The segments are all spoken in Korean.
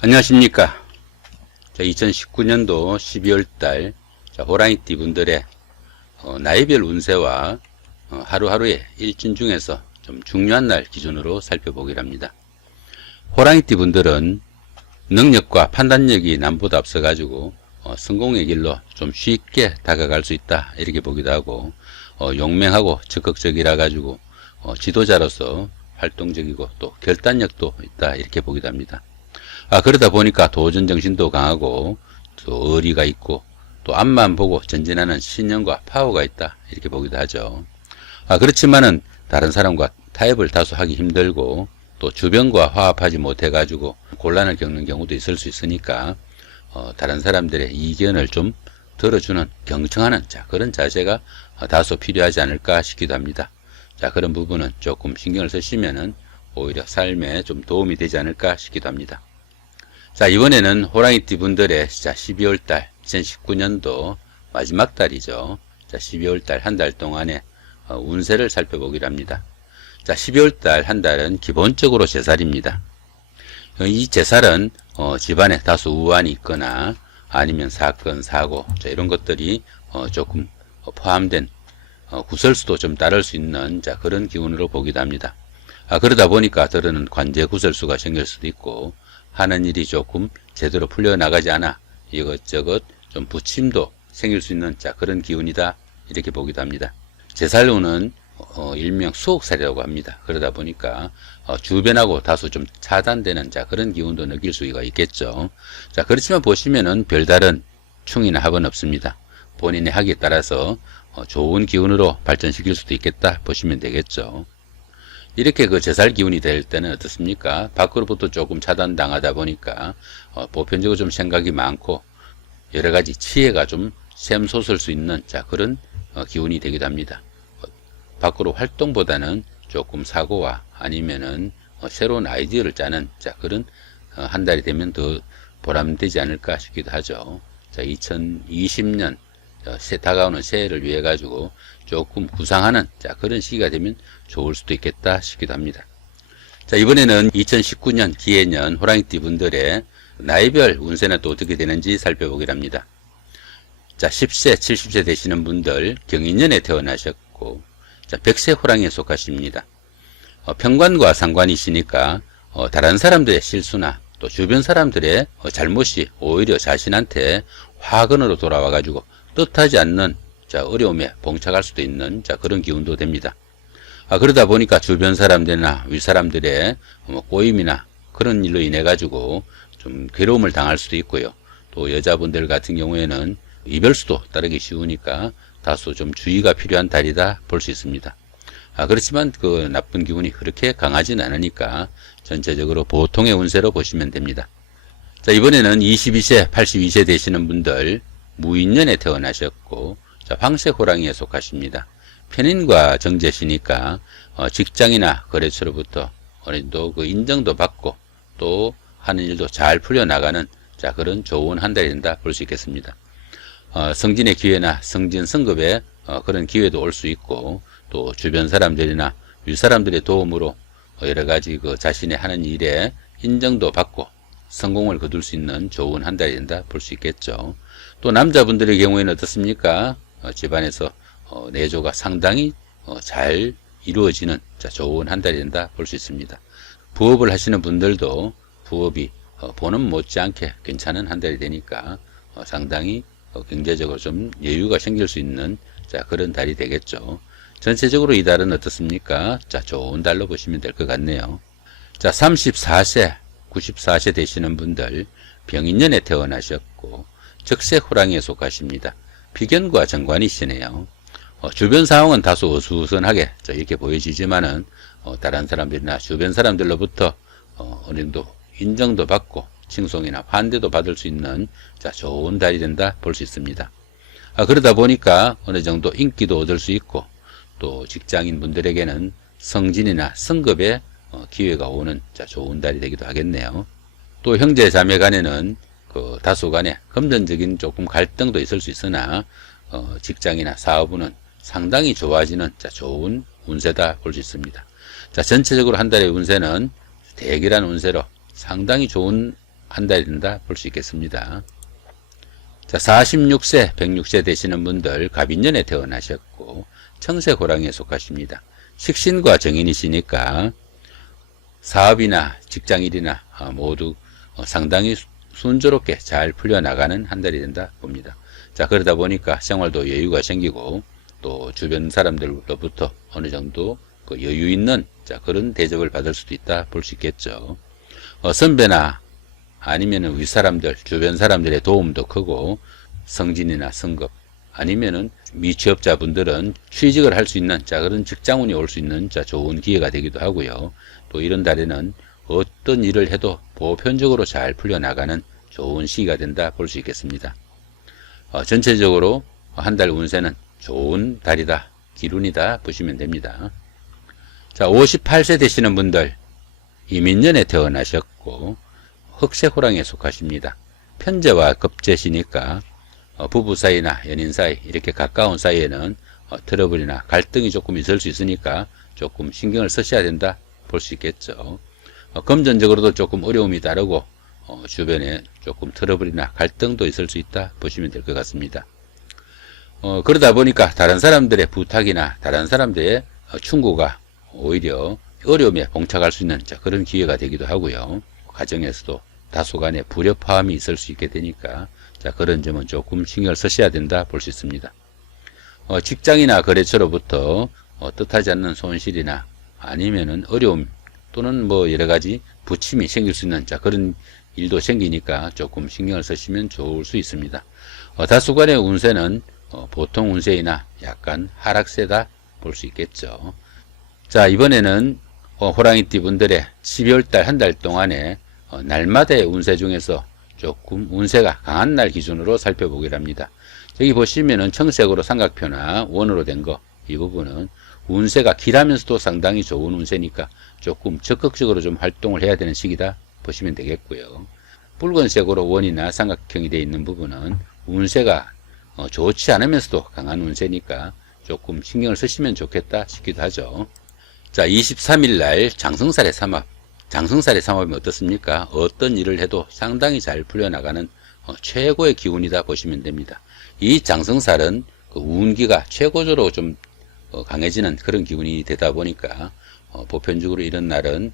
안녕하십니까. 자, 2019년도 12월달 호랑이띠 분들의 어, 나이별 운세와 어, 하루하루의 일진 중에서 좀 중요한 날 기준으로 살펴보기로 합니다. 호랑이띠 분들은 능력과 판단력이 남보다 앞서가지고 어, 성공의 길로 좀 쉽게 다가갈 수 있다 이렇게 보기도 하고 어, 용맹하고 적극적이라 가지고 어, 지도자로서 활동적이고 또 결단력도 있다 이렇게 보기도 합니다. 아, 그러다 보니까 도전 정신도 강하고 또 의리가 있고 또 앞만 보고 전진하는 신념과 파워가 있다 이렇게 보기도 하죠. 아, 그렇지만은 다른 사람과 타협을 다소 하기 힘들고 또 주변과 화합하지 못해 가지고 곤란을 겪는 경우도 있을 수 있으니까 어, 다른 사람들의 이견을 좀 들어주는 경청하는 자 그런 자세가 어, 다소 필요하지 않을까 싶기도 합니다. 자 그런 부분은 조금 신경을 쓰시면은 오히려 삶에 좀 도움이 되지 않을까 싶기도 합니다. 자, 이번에는 호랑이띠 분들의 자, 12월 달, 2019년도 마지막 달이죠. 자, 12월 달 한 달 동안의 어, 운세를 살펴보기로 합니다. 자, 12월 달 한 달은 기본적으로 제살입니다. 어, 이 제살은 어, 집안에 다소 우환이 있거나 아니면 사건, 사고, 자, 이런 것들이 어, 조금 포함된 어, 구설수도 좀 따를 수 있는 자, 그런 기운으로 보기도 합니다. 아, 그러다 보니까 들어는 관제 구설수가 생길 수도 있고 하는 일이 조금 제대로 풀려나가지 않아 이것저것 좀 부침도 생길 수 있는 자 그런 기운이다 이렇게 보기도 합니다. 제살로는 어, 일명 수옥살이라고 합니다. 그러다 보니까 어, 주변하고 다소 좀 차단되는 자 그런 기운도 느낄 수가 있겠죠. 자 그렇지만 보시면은 별다른 충이나 합은 없습니다. 본인의 학에 따라서 어, 좋은 기운으로 발전시킬 수도 있겠다 보시면 되겠죠. 이렇게 그 제살 기운이 될 때는 어떻습니까? 밖으로부터 조금 차단당하다 보니까 어, 보편적으로 좀 생각이 많고 여러 가지 치해가 좀 샘솟을 수 있는 자 그런 어, 기운이 되기도 합니다. 어, 밖으로 활동보다는 조금 사고와 아니면은 어, 새로운 아이디어를 짜는 자 그런 어, 한 달이 되면 더 보람되지 않을까 싶기도 하죠. 자 2020년 어, 새, 다가오는 새해를 위해 가지고 조금 구상하는 자 그런 시기가 되면 좋을 수도 있겠다 싶기도 합니다. 자 이번에는 2019년 기해년 호랑이띠 분들의 나이별 운세는 또 어떻게 되는지 살펴보기로 합니다. 자 10세 70세 되시는 분들 경인년에 태어나셨고 자 100세 호랑이에 속하십니다. 어, 평관과 상관이시니까 어, 다른 사람들의 실수나 또 주변 사람들의 어, 잘못이 오히려 자신한테 화근으로 돌아와 가지고 뜻하지 않는 자, 어려움에 봉착할 수도 있는 자, 그런 기운도 됩니다. 아, 그러다 보니까 주변 사람들이나 윗사람들의 뭐 꼬임이나 그런 일로 인해 가지고 좀 괴로움을 당할 수도 있고요. 또 여자분들 같은 경우에는 이별수도 따르기 쉬우니까 다소 좀 주의가 필요한 달이다 볼 수 있습니다. 아, 그렇지만 그 나쁜 기운이 그렇게 강하진 않으니까 전체적으로 보통의 운세로 보시면 됩니다. 자, 이번에는 22세, 82세 되시는 분들 무인년에 태어나셨고 자, 황색 호랑이에 속하십니다. 편인과 정제시니까 어, 직장이나 거래처로부터 어느 정도 그 인정도 받고 또 하는 일도 잘 풀려나가는 자 그런 좋은 한 달이 된다 볼 수 있겠습니다. 어, 성진의 기회나 성진 성급의 어, 그런 기회도 올 수 있고 또 주변 사람들이나 윗사람들의 도움으로 여러 가지 그 자신의 하는 일에 인정도 받고 성공을 거둘 수 있는 좋은 한 달이 된다 볼 수 있겠죠. 또 남자분들의 경우에는 어떻습니까? 어, 집안에서 어, 내조가 상당히 어, 잘 이루어지는 자, 좋은 한 달이 된다 볼 수 있습니다. 부업을 하시는 분들도 부업이 어, 보는 못지않게 괜찮은 한 달이 되니까 어, 상당히 어, 경제적으로 좀 여유가 생길 수 있는 자, 그런 달이 되겠죠. 전체적으로 이 달은 어떻습니까? 자, 좋은 달로 보시면 될 것 같네요. 자, 34세, 94세 되시는 분들 병인년에 태어나셨고 적색 호랑이에 속하십니다. 비견과 정관이시네요. 어, 주변 상황은 다소 어수선하게 이렇게 보여지지만은 어, 다른 사람들이나 주변 사람들로부터 어, 어느 정도 인정도 받고 칭송이나 환대도 받을 수 있는 자, 좋은 달이 된다 볼 수 있습니다. 아, 그러다 보니까 어느 정도 인기도 얻을 수 있고 또 직장인 분들에게는 성진이나 성급의 어, 기회가 오는 자, 좋은 달이 되기도 하겠네요. 또 형제 자매 간에는 그 다소 간에 금전적인 조금 갈등도 있을 수 있으나 어, 직장이나 사업은 상당히 좋아지는 자, 좋은 운세다 볼 수 있습니다. 자, 전체적으로 한 달의 운세는 대기란 운세로 상당히 좋은 한 달이 된다 볼 수 있겠습니다. 자, 46세, 106세 되시는 분들 갑인년에 태어나셨고 청색 호랑이에 속하십니다. 식신과 정인이시니까 사업이나 직장일이나 어, 모두 어, 상당히 수- 순조롭게 잘 풀려나가는 한 달이 된다 봅니다. 자, 그러다 보니까 생활도 여유가 생기고 또 주변 사람들로부터 어느 정도 그 여유 있는 자, 그런 대접을 받을 수도 있다 볼 수 있겠죠. 어, 선배나 아니면은 윗사람들, 주변 사람들의 도움도 크고 성진이나 성급 아니면은 미취업자분들은 취직을 할 수 있는 자 그런 직장운이 올 수 있는 자 좋은 기회가 되기도 하고요. 또 이런 달에는 어떤 일을 해도 보편적으로 잘 풀려나가는 좋은 시기가 된다 볼 수 있겠습니다. 어, 전체적으로 한 달 운세는 좋은 달이다, 기운이다 보시면 됩니다. 자, 58세 되시는 분들 이민년에 태어나셨고 흑색 호랑이에 속하십니다. 편제와 급제시니까 어, 부부 사이나 연인 사이 이렇게 가까운 사이에는 어, 트러블이나 갈등이 조금 있을 수 있으니까 조금 신경을 쓰셔야 된다 볼 수 있겠죠. 어, 금전적으로도 조금 어려움이 따르고 어, 주변에 조금 트러블이나 갈등도 있을 수 있다 보시면 될 것 같습니다. 어, 그러다 보니까 다른 사람들의 부탁이나 다른 사람들의 어, 충고가 오히려 어려움에 봉착할 수 있는 자, 그런 기회가 되기도 하고요. 가정에서도 다소간의 불협화음이 있을 수 있게 되니까 자, 그런 점은 조금 신경을 쓰셔야 된다 볼 수 있습니다. 어, 직장이나 거래처로부터 어, 뜻하지 않는 손실이나 아니면은 어려움 또는 뭐 여러 가지 부침이 생길 수 있는 자, 그런 일도 생기니까 조금 신경을 쓰시면 좋을 수 있습니다. 어, 다수간의 운세는 어, 보통 운세이나 약간 하락세다 볼 수 있겠죠. 자, 이번에는 어, 호랑이띠 분들의 12월달 한 달 동안에 어, 날마다의 운세 중에서 조금 운세가 강한 날 기준으로 살펴보기를 합니다. 여기 보시면은 청색으로 삼각표나 원으로 된 거 이 부분은 운세가 길하면서도 상당히 좋은 운세니까 조금 적극적으로 좀 활동을 해야 되는 시기다 보시면 되겠고요. 붉은색으로 원이나 삼각형이 되어 있는 부분은 운세가 어, 좋지 않으면서도 강한 운세니까 조금 신경을 쓰시면 좋겠다 싶기도 하죠. 자, 23일 날 장성살의 삼합. 장성살의 삼합이 어떻습니까? 어떤 일을 해도 상당히 잘 풀려나가는 어, 최고의 기운이다 보시면 됩니다. 이 장성살은 그 운기가 최고조로 좀 어, 강해지는 그런 기운이 되다 보니까 어, 보편적으로 이런 날은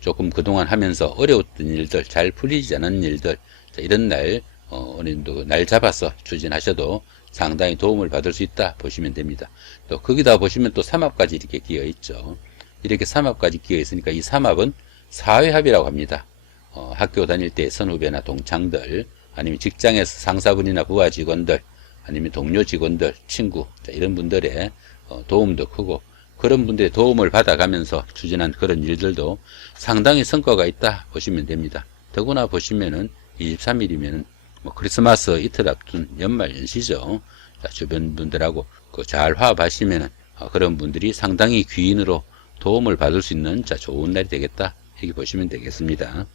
조금 그동안 하면서 어려웠던 일들, 잘 풀리지 않은 일들, 자, 이런 날, 어, 어느 정도 날 잡아서 추진하셔도 상당히 도움을 받을 수 있다 보시면 됩니다. 또 거기다 보시면 또 삼합까지 이렇게 끼어 있죠. 이렇게 삼합까지 끼어 있으니까 이 삼합은 사회합이라고 합니다. 어, 학교 다닐 때 선후배나 동창들, 아니면 직장에서 상사분이나 부하 직원들, 아니면 동료 직원들, 친구, 자, 이런 분들의 어, 도움도 크고 그런 분들의 도움을 받아가면서 추진한 그런 일들도 상당히 성과가 있다 보시면 됩니다. 더구나 보시면은 23일이면은 뭐 크리스마스 이틀 앞둔 연말 연시죠. 자, 주변 분들하고 그 잘 화합하시면은 어, 그런 분들이 상당히 귀인으로 도움을 받을 수 있는 자 좋은 날이 되겠다 이렇게 보시면 되겠습니다.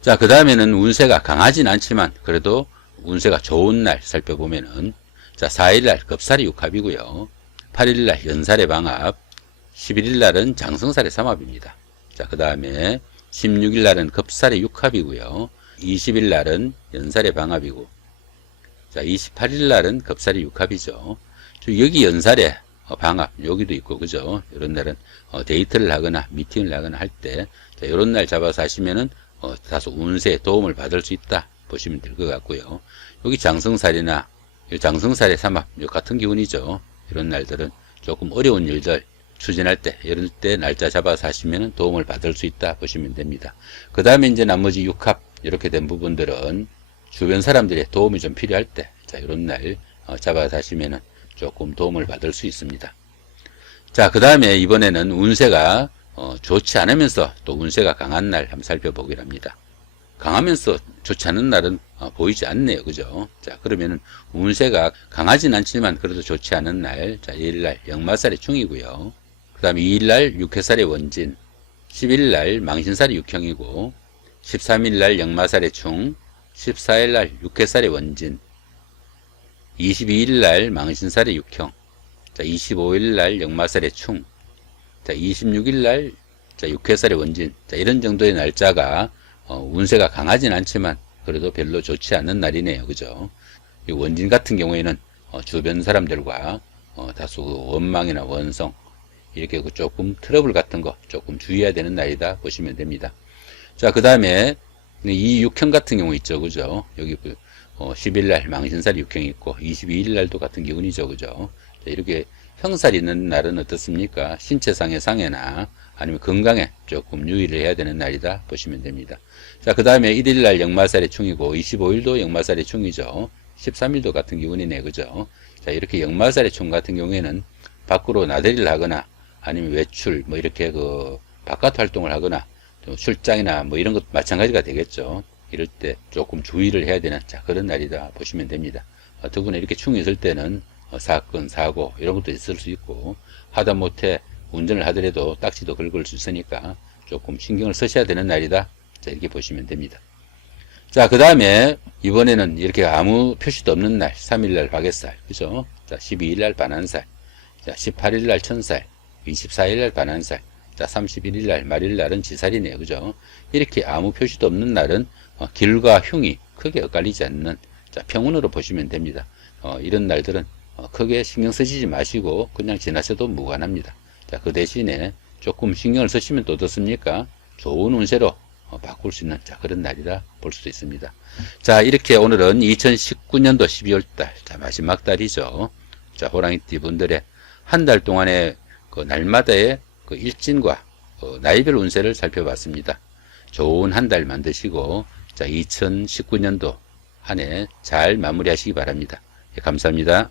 자, 그 다음에는 운세가 강하진 않지만 그래도 운세가 좋은 날 살펴보면은 자, 4일날 급살이 육합이고요. 8일날 연살의 방합, 11일날은 장성살의 삼합입니다. 자, 그 다음에 16일날은 급살의 육합이고요. 20일날은 연살의 방합이고, 자, 28일날은 급살의 육합이죠. 저 여기 연살의 어, 방합, 여기도 있고, 그죠? 이런 날은 어, 데이트를 하거나 미팅을 하거나 할 때, 자, 이런 날 잡아서 하시면은 어, 다소 운세에 도움을 받을 수 있다 보시면 될 것 같고요. 여기 장성살이나 이 장성살의 삼합, 요 같은 기운이죠. 이런 날들은 조금 어려운 일들 추진할 때, 이럴 때 날짜 잡아서 하시면 도움을 받을 수 있다 보시면 됩니다. 그 다음에 이제 나머지 육합, 이렇게 된 부분들은 주변 사람들의 도움이 좀 필요할 때, 자, 이런 날 어, 잡아서 하시면은 조금 도움을 받을 수 있습니다. 자, 그 다음에 이번에는 운세가 어, 좋지 않으면서 또 운세가 강한 날 한번 살펴보기로 합니다. 강하면서 좋지 않은 날은 어, 보이지 않네요. 그죠? 자, 그러면은 운세가 강하진 않지만 그래도 좋지 않은 날, 자, 1일날 역마살의 충이고요. 그 다음에 2일날 육해살의 원진, 10일날 망신살의 육형이고, 13일날 역마살의 충, 14일날 육해살의 원진, 22일날 망신살의 육형, 자, 25일날 역마살의 충, 자, 26일날 자, 육해살의 원진, 자, 이런 정도의 날짜가 어, 운세가 강하진 않지만 그래도 별로 좋지 않은 날이네요. 그죠? 이 원진 같은 경우에는 어, 주변 사람들과 어, 다소 그 원망이나 원성 이렇게 그 조금 트러블 같은 거 조금 주의해야 되는 날이다 보시면 됩니다. 자, 그 다음에 이 육형 같은 경우 있죠. 그죠? 여기 그, 어, 10일 날 망신살 육형이 있고 22일 날도 같은 기운이죠. 그죠? 자, 이렇게 형살 있는 날은 어떻습니까? 신체상의 상해나 아니면 건강에 조금 유의를 해야 되는 날이다 보시면 됩니다. 자, 그 다음에 1일 날 역마살의 충이고 25일도 역마살의 충이죠. 13일도 같은 기운이네. 그죠? 자, 이렇게 역마살의 충 같은 경우에는 밖으로 나들이를 하거나 아니면 외출 뭐 이렇게 그 바깥 활동을 하거나 또 출장이나 뭐 이런 것 마찬가지가 되겠죠. 이럴 때 조금 주의를 해야 되는 자 그런 날이다 보시면 됩니다. 어, 더구나 이렇게 충이 있을 때는 어, 사건, 사고 이런 것도 있을 수 있고 하다 못해 운전을 하더라도 딱지도 긁을 수 있으니까 조금 신경을 쓰셔야 되는 날이다. 자 이렇게 보시면 됩니다. 자, 그 다음에 이번에는 이렇게 아무 표시도 없는 날, 3일날 화개살, 그죠? 자, 12일날 반환살, 자, 18일날 천살, 24일날 반환살, 자, 31일날 말일날은 지살이네요, 그죠? 이렇게 아무 표시도 없는 날은 어, 길과 흉이 크게 엇갈리지 않는 자, 평운으로 보시면 됩니다. 어, 이런 날들은 어, 크게 신경 쓰시지 마시고 그냥 지나쳐도 무관합니다. 자, 그 대신에 조금 신경을 쓰시면 또 어떻습니까? 좋은 운세로 어, 바꿀 수 있는 자, 그런 날이라 볼 수도 있습니다. 자, 이렇게 오늘은 2019년도 12월 달, 자, 마지막 달이죠. 자, 호랑이띠 분들의 한 달 동안의 그 날마다의 그 일진과 어, 나이별 운세를 살펴봤습니다. 좋은 한 달 만드시고, 자, 2019년도 한 해 잘 마무리하시기 바랍니다. 예, 감사합니다.